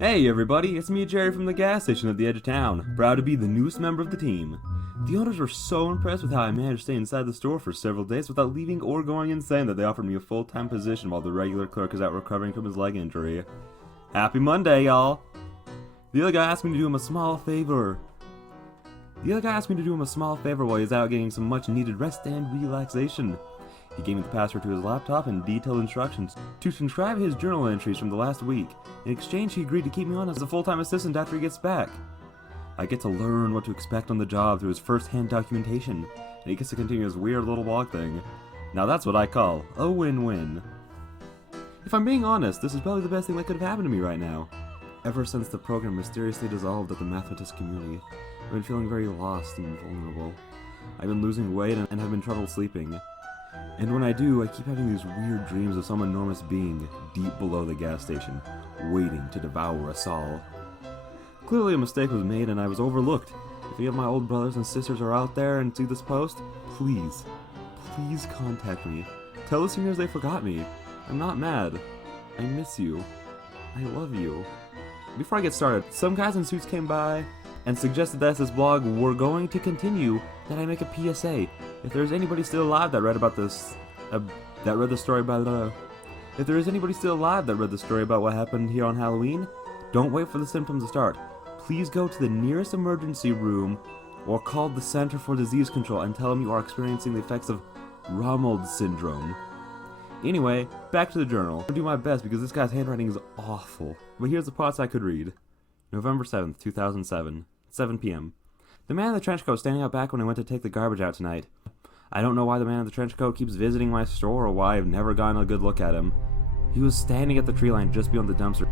Hey everybody, it's me Jerry from the gas station at the edge of town, proud to be the newest member of the team. The owners were so impressed with how I managed to stay inside the store for several days without leaving or going insane that they offered me a full-time position while the regular clerk is out recovering from his leg injury. Happy Monday, y'all! The other guy asked me to do him a small favor while he's out getting some much-needed rest and relaxation. He gave me the password to his laptop and detailed instructions to transcribe his journal entries from the last week. In exchange, he agreed to keep me on as a full-time assistant after he gets back. I get to learn what to expect on the job through his first-hand documentation, and he gets to continue his weird little blog thing. Now that's what I call a win-win. If I'm being honest, this is probably the best thing that could have happened to me right now. Ever since the program mysteriously dissolved at the mathematician community, I've been feeling very lost and vulnerable. I've been losing weight and have been trouble sleeping. And when I do, I keep having these weird dreams of some enormous being deep below the gas station, waiting to devour us all. Clearly a mistake was made and I was overlooked. If any of my old brothers and sisters are out there and see this post, please contact me. Tell the seniors they forgot me. I'm not mad. I miss you. I love you. Before I get started, some guys in suits came by and suggested that as this blog were going to continue, that I make a PSA. If there's anybody still alive that read about this, if there is anybody still alive that read the story about what happened here on Halloween, don't wait for the symptoms to start. Please go to the nearest emergency room or call the Center for Disease Control and tell them you are experiencing the effects of Rommel syndrome. Anyway, back to the journal. I'll do my best because this guy's handwriting is awful. But here's the parts I could read. November 7th, 2007, 7 p.m. The man in the trench coat standing out back when I went to take the garbage out tonight. I don't know why the man in the trench coat keeps visiting my store or why I've never gotten a good look at him. He was standing at the tree line just beyond the dumpster,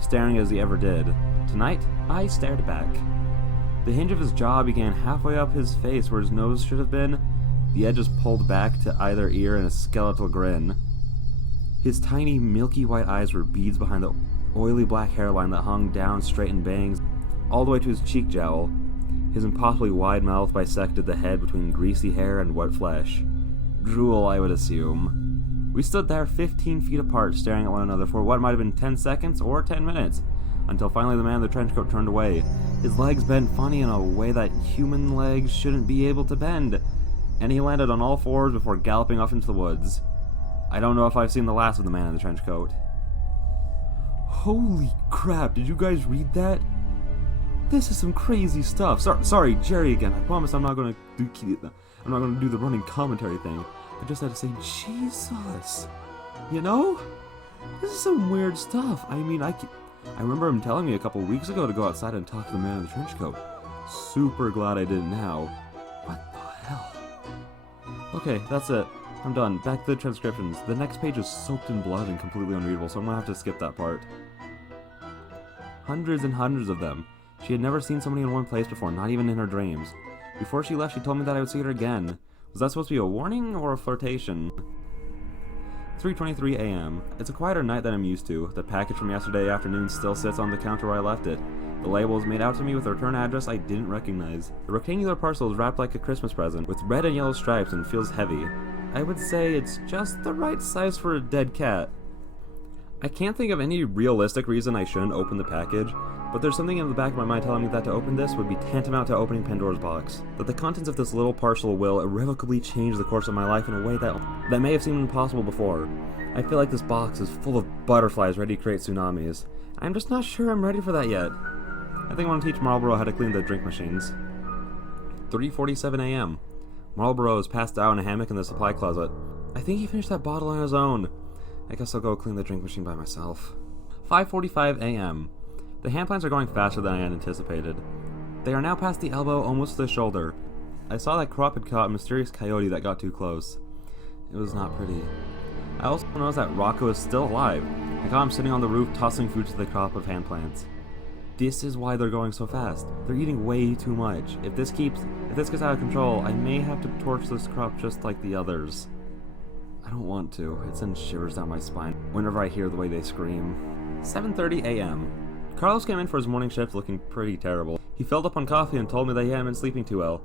staring as he ever did. Tonight, I stared back. The hinge of his jaw began halfway up his face where his nose should have been. The edges pulled back to either ear in a skeletal grin. His tiny, milky white eyes were beads behind the oily black hairline that hung down straight in bangs all the way to his cheek jowl. His impossibly wide mouth bisected the head between greasy hair and wet flesh. Drool, I would assume. We stood there 15 feet apart staring at one another for what might have been 10 seconds or 10 minutes, until finally the man in the trench coat turned away. His legs bent funny in a way that human legs shouldn't be able to bend, and he landed on all fours before galloping off into the woods. I don't know if I've seen the last of the man in the trench coat. Holy crap, did you guys read that? This is some crazy stuff. Sorry, Jerry again. I promise I'm not gonna do the running commentary thing. I just had to say, Jesus. You know? This is some weird stuff. I mean, I remember him telling me a couple weeks ago to go outside and talk to the man in the trench coat. Super glad I did now. What the hell? Okay, that's it. I'm done. Back to the transcriptions. The next page is soaked in blood and completely unreadable, so I'm gonna have to skip that part. Hundreds and hundreds of them. She had never seen somebody in one place before, not even in her dreams. Before she left, she told me that I would see her again. Was that supposed to be a warning or a flirtation? 3:23 a.m. It's a quieter night than I'm used to. The package from yesterday afternoon still sits on the counter where I left it. The label is made out to me with a return address I didn't recognize. The rectangular parcel is wrapped like a Christmas present, with red and yellow stripes and feels heavy. I would say it's just the right size for a dead cat. I can't think of any realistic reason I shouldn't open the package, but there's something in the back of my mind telling me that to open this would be tantamount to opening Pandora's box. That the contents of this little parcel will irrevocably change the course of my life in a way that may have seemed impossible before. I feel like this box is full of butterflies ready to create tsunamis. I'm just not sure I'm ready for that yet. I think I want to teach Marlboro how to clean the drink machines. 3:47 a.m. Marlboro is passed out in a hammock in the supply closet. I think he finished that bottle on his own. I guess I'll go clean the drink machine by myself. 5:45 a.m. The hand plants are going faster than I had anticipated. They are now past the elbow, almost to the shoulder. I saw that crop had caught a mysterious coyote that got too close. It was not pretty. I also noticed that Rocco is still alive. I caught him sitting on the roof tossing food to the crop of hand plants. This is why they're going so fast. They're eating way too much. If this gets out of control, I may have to torch this crop just like the others. I don't want to. It sends shivers down my spine whenever I hear the way they scream. 7:30 a.m. Carlos came in for his morning shift looking pretty terrible. He filled up on coffee and told me that he hadn't been sleeping too well.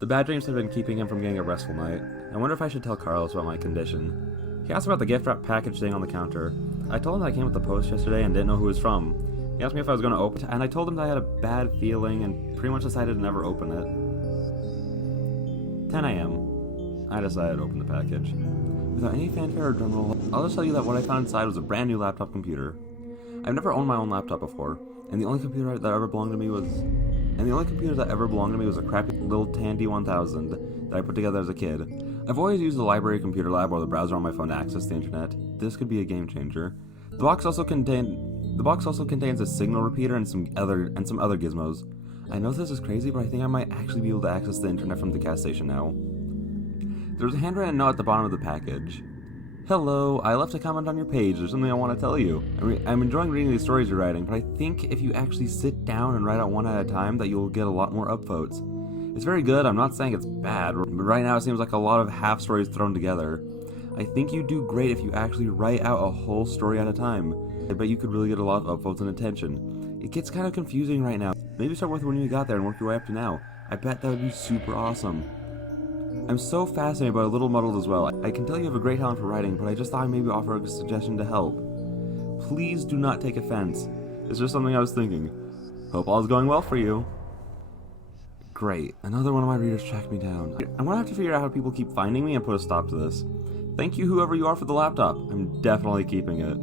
The bad dreams had been keeping him from getting a restful night. I wonder if I should tell Carlos about my condition. He asked about the gift wrap package sitting on the counter. I told him that I came with the post yesterday and didn't know who it was from. He asked me if I was going to open it, and I told him that I had a bad feeling and pretty much decided to never open it. 10 a.m. I decided to open the package. Without any fanfare or drumroll, I'll just tell you that what I found inside was a brand new laptop computer. I've never owned my own laptop before, and the only computer that ever belonged to me was a crappy little Tandy 1000 that I put together as a kid. I've always used the library computer lab or the browser on my phone to access the internet. This could be a game changer. The box also contains a signal repeater and some other gizmos. I know this is crazy, but I think I might actually be able to access the internet from the gas station now. There's a handwritten note at the bottom of the package. Hello, I left a comment on your page. There's something I want to tell you. I'm enjoying reading these stories you're writing, but I think if you actually sit down and write out one at a time that you'll get a lot more upvotes. It's very good, I'm not saying it's bad, but right now it seems like a lot of half stories thrown together. I think you do great if you actually write out a whole story at a time. I bet you could really get a lot of upvotes and attention. It gets kind of confusing right now. Maybe start with when you got there and work your way up to now. I bet that would be super awesome. I'm so fascinated by Little Muddled as well. I can tell you have a great talent for writing, but I just thought I'd maybe offer a suggestion to help. Please do not take offense. It's just something I was thinking. Hope all is going well for you. Great, another one of my readers tracked me down. I'm gonna have to figure out how people keep finding me and put a stop to this. Thank you whoever you are for the laptop. I'm definitely keeping it.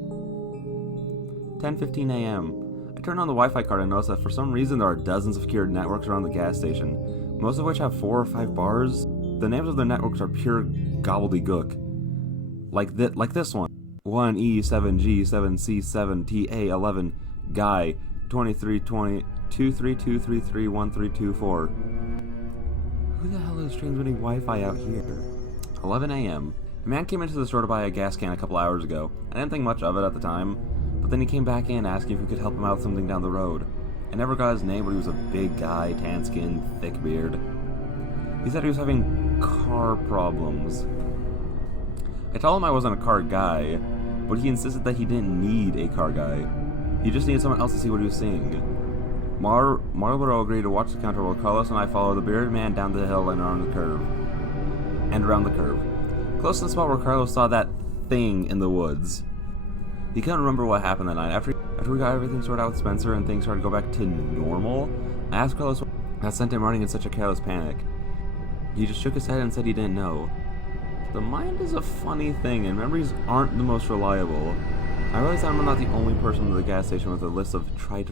10:15 a.m. I turned on the Wi-Fi card and noticed that for some reason there are dozens of secured networks around the gas station, most of which have 4 or 5 bars. The names of the networks are pure gobbledygook. Like this one. 1-E7G7C7TA11 Guy 2320 232331324. Who the hell is transmitting Wi-Fi out here? 11 a.m. A man came into the store to buy a gas can a couple hours ago. I didn't think much of it at the time, but then he came back in asking if we could help him out with something down the road. I never got his name, but he was a big guy, tan skin, thick beard. He said he was having car problems. I told him I wasn't a car guy, but he insisted that he didn't need a car guy. He just needed someone else to see what he was seeing. Marlboro agreed to watch the counter while Carlos and I followed the bearded man down the hill and around the curve. Close to the spot where Carlos saw that thing in the woods. He couldn't remember what happened that night. After we got everything sorted out with Spencer and things started to go back to normal, I asked Carlos what that sent him running in such a careless panic. He just shook his head and said he didn't know. The mind is a funny thing, and memories aren't the most reliable. I realize that I'm not the only person at the gas station with a list of try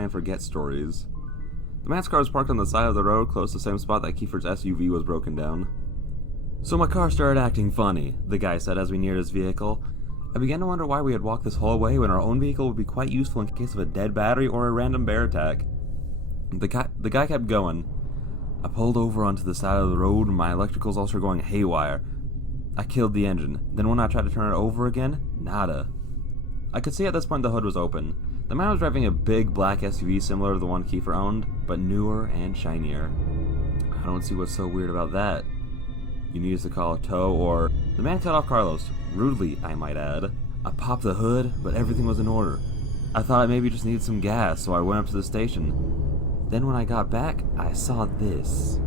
and forget stories. The man's car was parked on the side of the road, close to the same spot that Kiefer's SUV was broken down. So my car started acting funny, the guy said as we neared his vehicle. I began to wonder why we had walked this whole way when our own vehicle would be quite useful in case of a dead battery or a random bear attack. The guy kept going. I pulled over onto the side of the road and my electricals all started going haywire. I killed the engine. Then when I tried to turn it over again, nada. I could see at this point the hood was open. The man was driving a big black SUV similar to the one Kiefer owned, but newer and shinier. I don't see what's so weird about that. You need us to call a tow or... The man cut off Carlos. Rudely, I might add. I popped the hood, but everything was in order. I thought I maybe just needed some gas, so I went up to the station. Then when I got back, I saw this.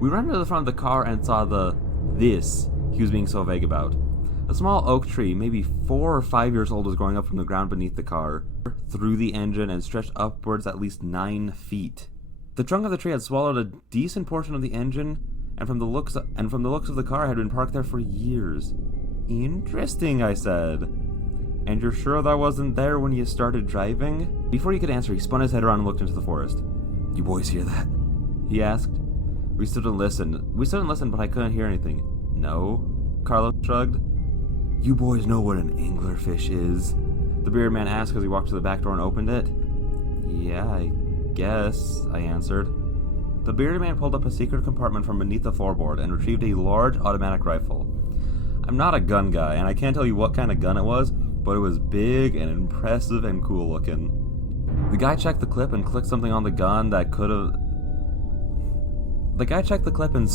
We ran to the front of the car and saw this he was being so vague about. A small oak tree, maybe 4 or 5 years old, was growing up from the ground beneath the car, through the engine, and stretched upwards at least 9 feet. The trunk of the tree had swallowed a decent portion of the engine, and from the looks of the car, had been parked there for years. Interesting, I said. And you're sure that wasn't there when you started driving? Before he could answer, he spun his head around and looked into the forest. You boys hear that? He asked. We stood and listened, but I couldn't hear anything. No? Carlos shrugged. You boys know what an anglerfish is? The bearded man asked as he walked to the back door and opened it. Yeah, I guess, I answered. The bearded man pulled up a secret compartment from beneath the floorboard and retrieved a large automatic rifle. I'm not a gun guy, and I can't tell you what kind of gun it was, but it was big and impressive and cool looking. The guy checked the clip and clicked something on the gun that could have... The guy checked the clip and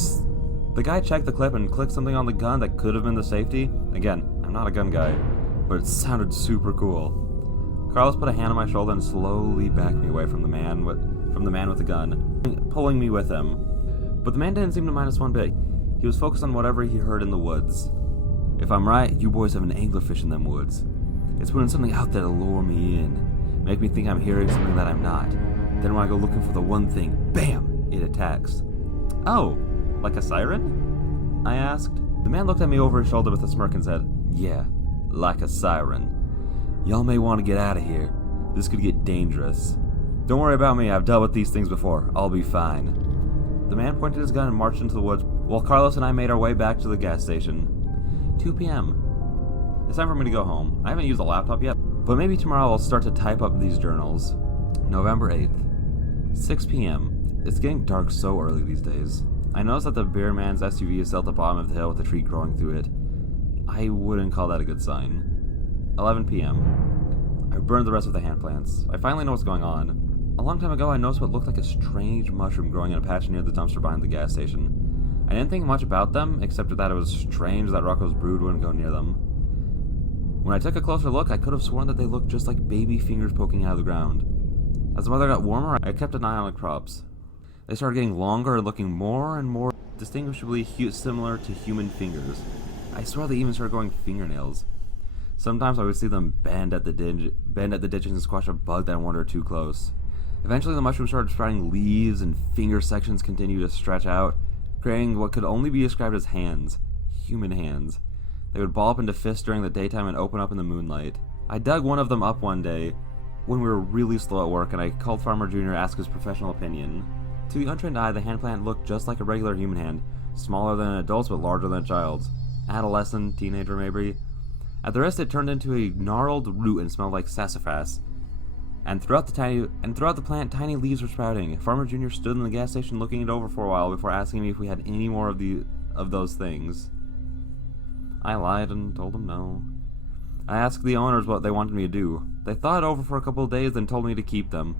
clicked something on the gun that could have been the safety. Again, I'm not a gun guy, but it sounded super cool. Carlos put a hand on my shoulder and slowly backed me away from the man with the gun, pulling me with him. But the man didn't seem to mind us one bit. He was focused on whatever he heard in the woods. If I'm right, you boys have an anglerfish in them woods. It's putting something out there to lure me in. make me think I'm hearing something that I'm not. Then when I go looking for the one thing, BAM! It attacks. Oh, like a siren? I asked. The man looked at me over his shoulder with a smirk and said, yeah, like a siren. Y'all may want to get out of here. This could get dangerous. Don't worry about me, I've dealt with these things before. I'll be fine. The man pointed his gun and marched into the woods while Carlos and I made our way back to the gas station. 2 p.m. It's time for me to go home. I haven't used a laptop yet, but maybe tomorrow I'll start to type up these journals. November 8th. 6 p.m. It's getting dark so early these days. I noticed that the beer man's SUV is still at the bottom of the hill with a tree growing through it. I wouldn't call that a good sign. 11 p.m. I've burned the rest of the hand plants. I finally know what's going on. A long time ago, I noticed what looked like a strange mushroom growing in a patch near the dumpster behind the gas station. I didn't think much about them, except that it was strange that Rocco's brood wouldn't go near them. When I took a closer look, I could have sworn that they looked just like baby fingers poking out of the ground. As the weather got warmer, I kept an eye on the crops. They started getting longer and looking more and more distinguishably similar to human fingers. I swear they even started growing fingernails. Sometimes I would see them bend at the ditches and squash a bug that wandered too close. Eventually the mushrooms started sprouting leaves and finger sections continued to stretch out, creating what could only be described as hands. Human hands. They would ball up into fists during the daytime and open up in the moonlight. I dug one of them up one day when we were really slow at work and I called Farmer Jr. to ask his professional opinion. To the untrained eye, the hand plant looked just like a regular human hand, smaller than an adult's but larger than a child's. Adolescent, teenager maybe. At the rest it turned into a gnarled root and smelled like sassafras. And throughout the plant, tiny leaves were sprouting. Farmer Jr. stood in the gas station looking it over for a while before asking me if we had any more of those things. I lied and told him no. I asked the owners what they wanted me to do. They thought it over for a couple of days, then told me to keep them.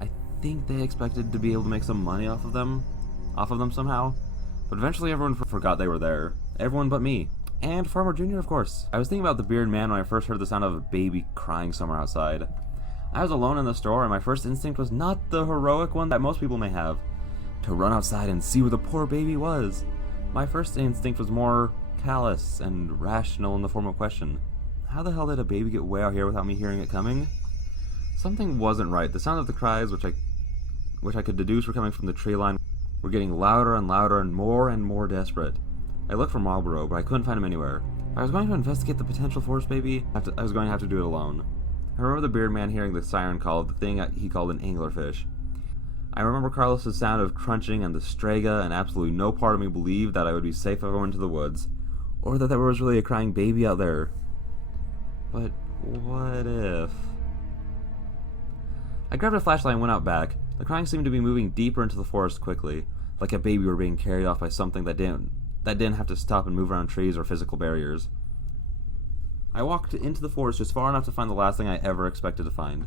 I think they expected to be able to make some money off of them somehow. But eventually everyone forgot they were there. Everyone but me. And Farmer Jr., of course. I was thinking about the bearded man when I first heard the sound of a baby crying somewhere outside. I was alone in the store, and my first instinct was not the heroic one that most people may have. To run outside and see where the poor baby was. My first instinct was more callous and rational in the form of question. How the hell did a baby get way out here without me hearing it coming? Something wasn't right. The sound of the cries, which I could deduce were coming from the tree line, were getting louder and louder and more desperate. I looked for Marlboro, but I couldn't find him anywhere. If I was going to investigate the potential for this baby, I was going to have to do it alone. I remember the bearded man hearing the siren call of the thing he called an anglerfish. I remember Carlos's sound of crunching and the strega, and absolutely no part of me believed that I would be safe if I went into the woods, or that there was really a crying baby out there. But what if? I grabbed a flashlight and went out back. The crying seemed to be moving deeper into the forest quickly, like a baby were being carried off by something that didn't have to stop and move around trees or physical barriers. I walked into the forest just far enough to find the last thing I ever expected to find.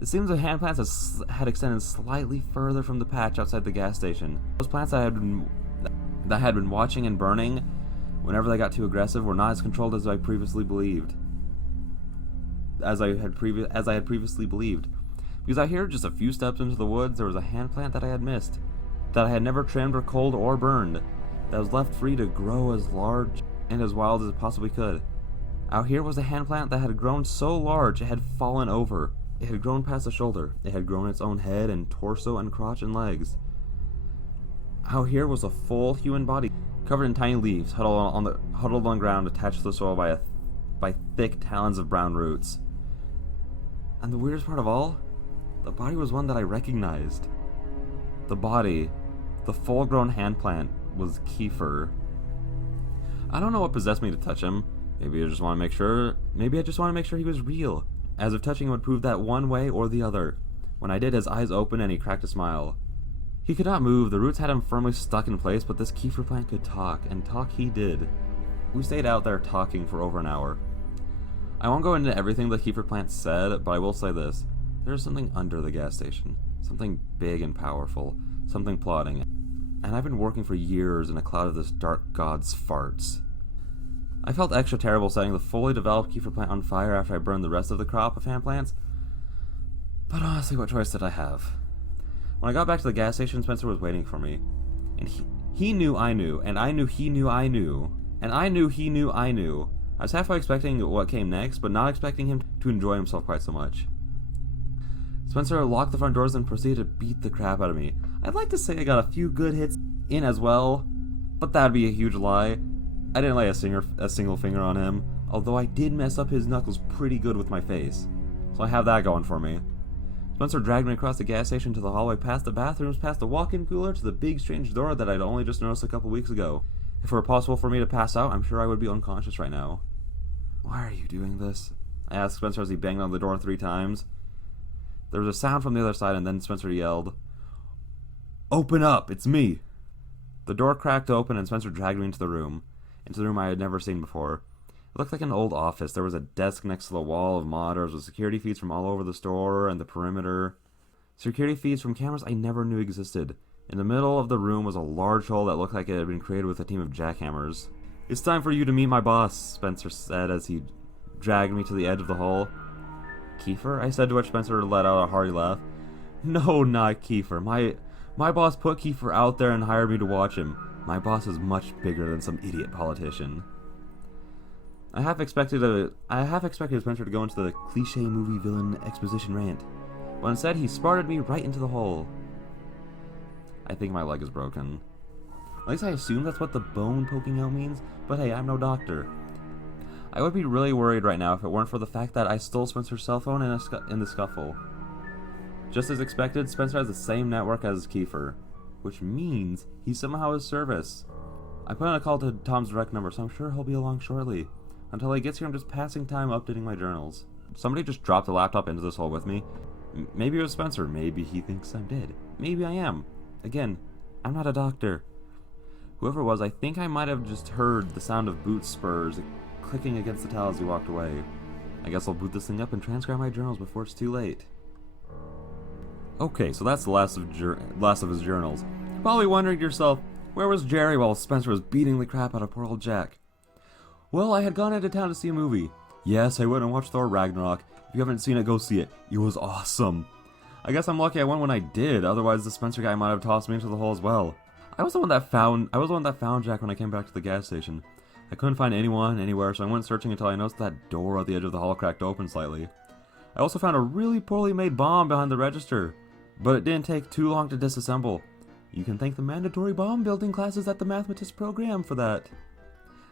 It seems the hand plants had extended slightly further from the patch outside the gas station. Those plants that had been watching and burning whenever they got too aggressive were not as controlled as I previously believed. As I had previously believed. Because out here, just a few steps into the woods, there was a hand plant that I had missed, that I had never trimmed or culled or burned, that was left free to grow as large and as wild as it possibly could. Out here was a hand plant that had grown so large it had fallen over. It had grown past the shoulder. It had grown its own head and torso and crotch and legs. Out here was a full human body, covered in tiny leaves, huddled on the ground, attached to the soil by thick talons of brown roots. And the weirdest part of all, the body was one that I recognized. The body, the full-grown hand plant, was Kiefer. I don't know what possessed me to touch him. Maybe I just want to make sure he was real, as if touching him would prove that one way or the other. When I did, his eyes opened and he cracked a smile. He could not move, the roots had him firmly stuck in place, but this Kiefer plant could talk, and talk he did. We stayed out there talking for over an hour. I won't go into everything the Kiefer plant said, but I will say this. There is something under the gas station. Something big and powerful. Something plotting. And I've been working for years in a cloud of this dark god's farts. I felt extra terrible setting the fully developed Kiefer plant on fire after I burned the rest of the crop of hand plants. But honestly, what choice did I have? When I got back to the gas station, Spencer was waiting for me. And he knew I knew, and I knew he knew I knew, and I knew he knew I knew. I was halfway expecting what came next, but not expecting him to enjoy himself quite so much. Spencer locked the front doors and proceeded to beat the crap out of me. I'd like to say I got a few good hits in as well, but that'd be a huge lie. I didn't lay a single finger on him, although I did mess up his knuckles pretty good with my face. So I have that going for me. Spencer dragged me across the gas station to the hallway, past the bathrooms, past the walk-in cooler, to the big strange door that I'd only just noticed a couple weeks ago. If it were possible for me to pass out, I'm sure I would be unconscious right now. Why are you doing this? I asked Spencer as he banged on the door 3 times. There was a sound from the other side, and then Spencer yelled, "Open up! It's me!" The door cracked open, and Spencer dragged me into the room I had never seen before. It looked like an old office. There was a desk next to the wall of monitors with security feeds from all over the store and the perimeter. Security feeds from cameras I never knew existed. In the middle of the room was a large hole that looked like it had been created with a team of jackhammers. "It's time for you to meet my boss," Spencer said as he dragged me to the edge of the hole. "Kiefer?" I said, to which Spencer let out a hearty laugh. "No, not Kiefer. My boss put Kiefer out there and hired me to watch him. My boss is much bigger than some idiot politician." I half expected Spencer to go into the cliche movie villain exposition rant, but instead he sparted me right into the hole. I think my leg is broken. At least I assume that's what the bone poking out means, but hey, I'm no doctor. I would be really worried right now if it weren't for the fact that I stole Spencer's cell phone in the scuffle. Just as expected, Spencer has the same network as Kiefer, which means he's somehow his service. I put in a call to Tom's direct number, so I'm sure he'll be along shortly. Until he gets here, I'm just passing time updating my journals. Somebody just dropped a laptop into this hole with me. Maybe it was Spencer. Maybe he thinks I'm dead. Maybe I am. Again, I'm not a doctor. Whoever it was, I think I might have just heard the sound of boot spurs clicking against the tile as he walked away. I guess I'll boot this thing up and transcribe my journals before it's too late. Okay, so that's the last of his journals. You're probably wondering to yourself, where was Jerry while Spencer was beating the crap out of poor old Jack? Well, I had gone into town to see a movie. Yes, I went and watched Thor Ragnarok. If you haven't seen it, go see it. It was awesome. I guess I'm lucky I went when I did, otherwise the Spencer guy might have tossed me into the hole as well. I was the one that found Jack when I came back to the gas station. I couldn't find anyone anywhere, so I went searching until I noticed that door at the edge of the hall cracked open slightly. I also found a really poorly made bomb behind the register, but it didn't take too long to disassemble. You can thank the mandatory bomb building classes at the mathematician program for that.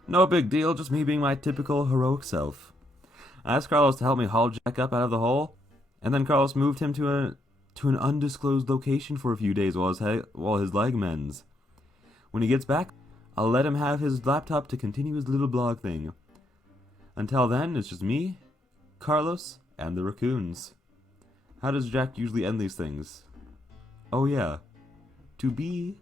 No big deal, just me being my typical heroic self. I asked Carlos to help me haul Jack up out of the hole, and then Carlos moved him to an undisclosed location for a few days while his leg mends. When he gets back, I'll let him have his laptop to continue his little blog thing. Until then, it's just me, Carlos, and the raccoons. How does Jack usually end these things? Oh yeah, to be